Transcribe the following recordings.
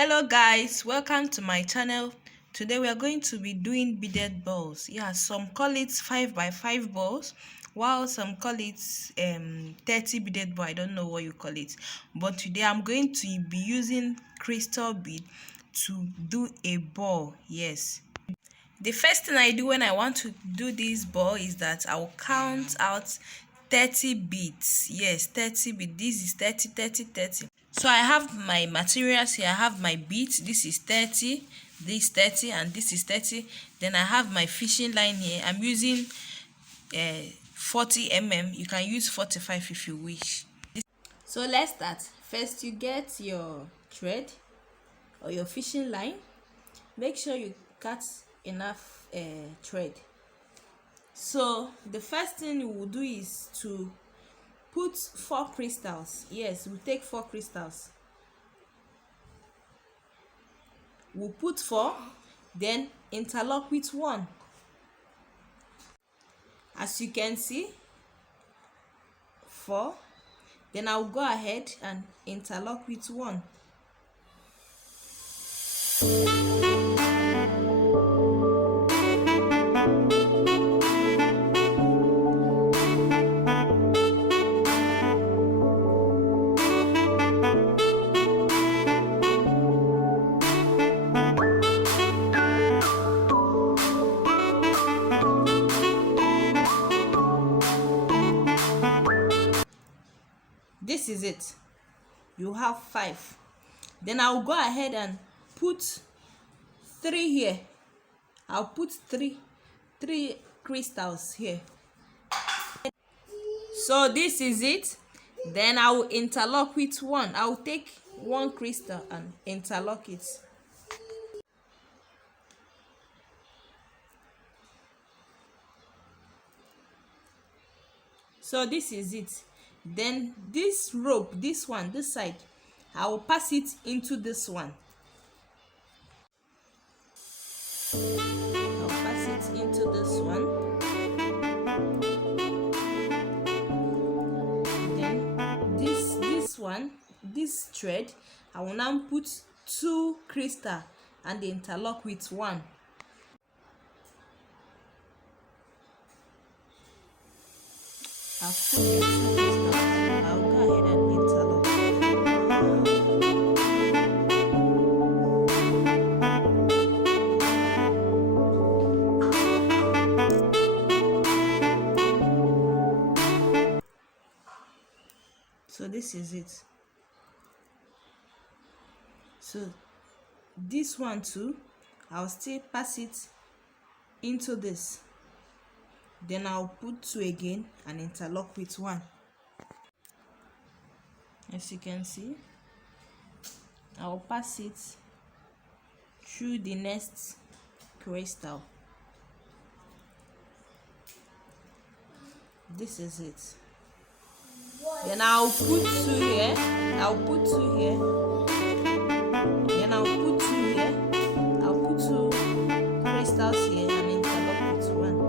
Hello guys, welcome to my channel. Today we are going to be doing beaded balls. Yeah, some call it 5x5 balls, while some call it 30 beaded ball. I don't know what you call it, but today I'm going to be using crystal bead to do a ball. Yes, the first thing I do when I want to do this ball is that I'll count out 30 beads. Yes, 30 beads. This is 30, 30, 30. So I have my materials here. I have my beads. This is 30, this 30, and this is 30. Then I have my fishing line here. I'm using 40 mm. You can use 45 if you wish. So let's start. First, you get your thread or your fishing line. Make sure you cut enough thread. So the first thing you will do is to put 4 crystals. Yes, we'll take 4 crystals. We'll put 4, then interlock with 1. As you can see, 4. Then I'll go ahead and interlock with 1. This is it. You have 5. Then I'll go ahead and put 3 here. I'll put three crystals here. So this is it. Then I will interlock with 1. I'll take 1 crystal and interlock it. So this is it. Then this rope, this one, this side, I will pass it into this one. I'll pass it into this one. Then this one, this thread, I will now put 2 crystal and interlock with 1. I'll put the 2 crystals. I'll go ahead and interlock. So this is it. So this one too, I'll still pass it into this. Then I'll put 2 again and interlock with 1. As you can see, I'll pass it through the next crystal. This is it. Then I'll put 2 here. I'll put 2 here. Then I'll put 2 here. I'll put 2 crystals here and interlock with 1.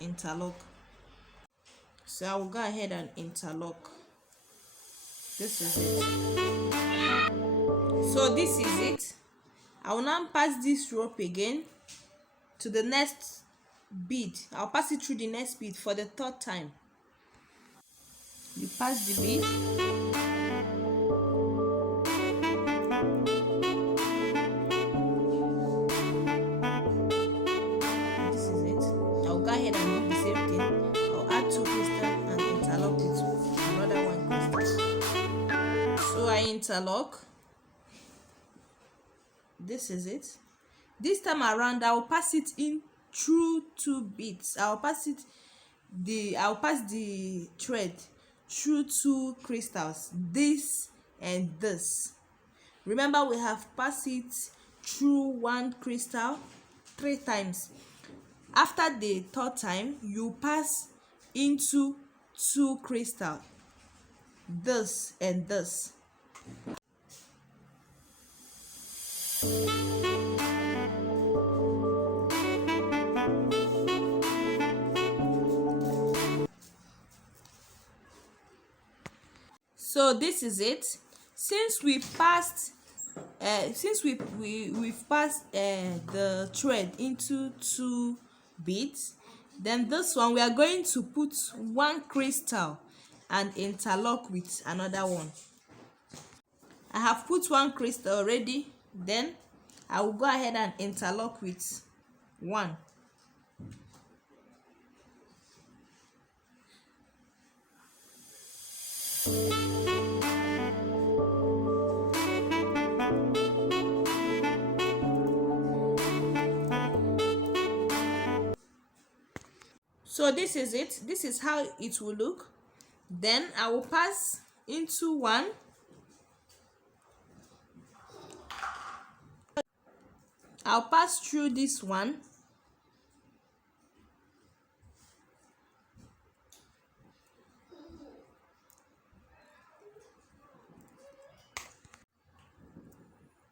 Interlock. So I will go ahead and interlock. This is it. So this is it. I will now pass this rope again to the next bead. I'll pass it through the next bead for the 3rd time. You pass the bead. This is it. I'll go ahead and do the same thing. I'll add 2 crystals and interlock with another 1 crystal. So I interlock. This is it. This time around, I'll pass it in through 2 beads. I'll pass the thread through 2 crystals, this and this. Remember, we have passed it through 1 crystal 3 times. After the 3rd time, you pass into 2 crystals. this and this. So this is it. Since we passed since we've passed the thread into two beads, then this one we are going to put one crystal and interlock with another one. I have put one crystal already, then I will go ahead and interlock with one. So this is it. This is how it will look. Then I will pass into one. I'll pass through this one.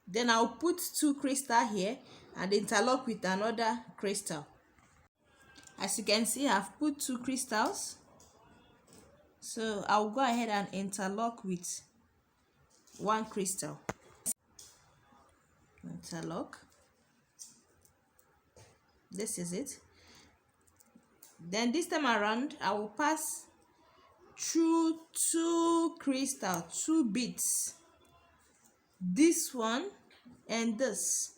Then I'll put two crystal here and interlock with another crystal. As you can see, I've put two crystals. So I'll go ahead and interlock with one crystal. Interlock. This is it. Then this time around, I will pass through two crystals, two beads. This one and this.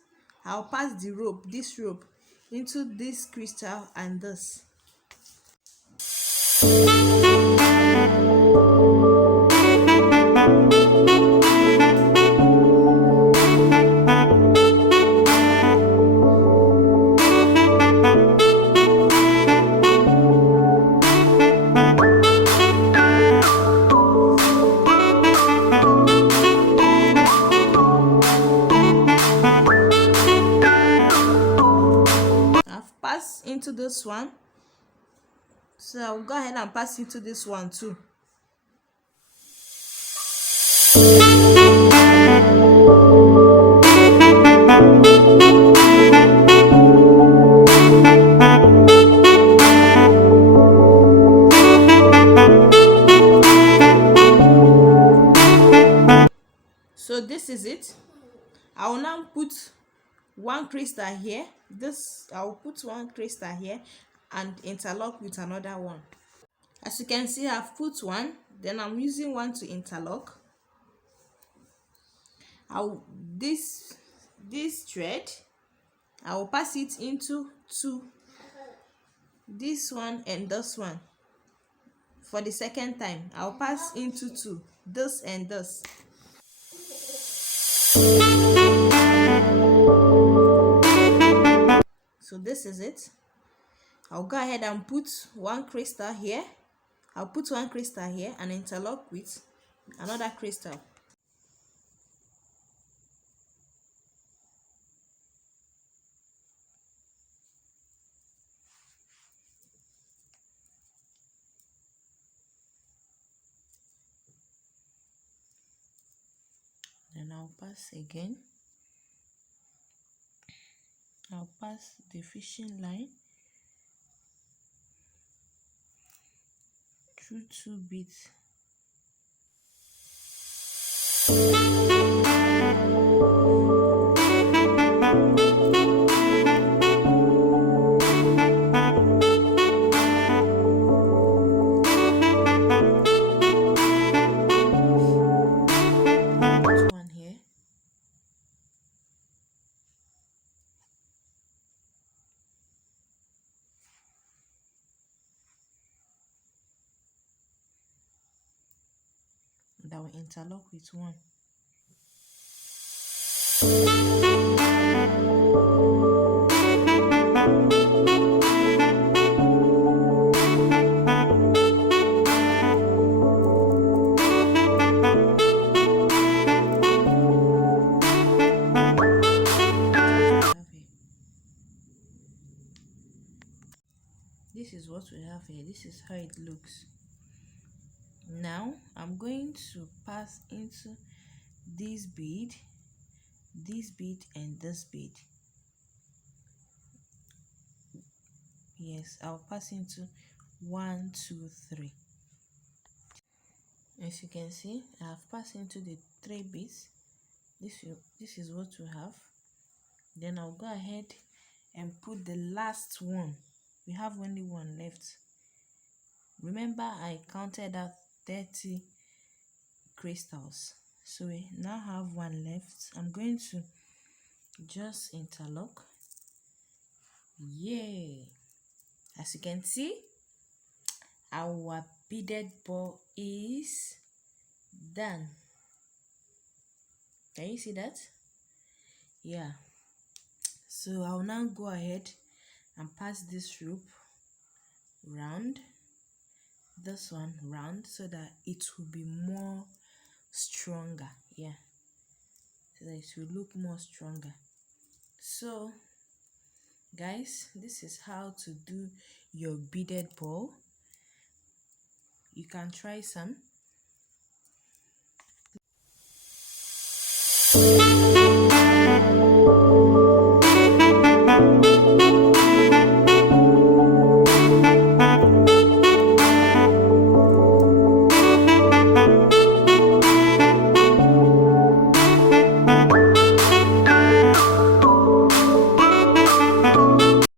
I'll pass the rope, this rope, into this crystal and this. Into this one, so I'll go ahead and pass into this one too. So this is it. I will now put one crystal here. I'll put one crystal here and interlock with another one. As you can see, I've put one, then I'm using one to interlock. This thread, I will pass it into two, this one and this one. For the second time, I'll pass into two, this and this. So this is it. I'll go ahead and put one crystal here. I'll put one crystal here and interlock with another crystal. Then I'll pass again. I'll pass the fishing line through two beads. I will interlock with one. This is what we have here. This is how it looks. Now I'm going to pass into this bead, and this bead. Yes, I'll pass into 1, 2, 3. As you can see, I have passed into the 3 beads. This is what we have. Then I'll go ahead and put the last one. We have only one left. Remember, I counted out 30 crystals, so we now have one left. I'm going to just interlock. Yay! As you can see, our beaded ball is done. Can you see that? Yeah. So I'll now go ahead and pass this rope round, this one round, so that it will be more stronger. Yeah, so that it will look more stronger. So guys, this is how to do your beaded ball. You can try some.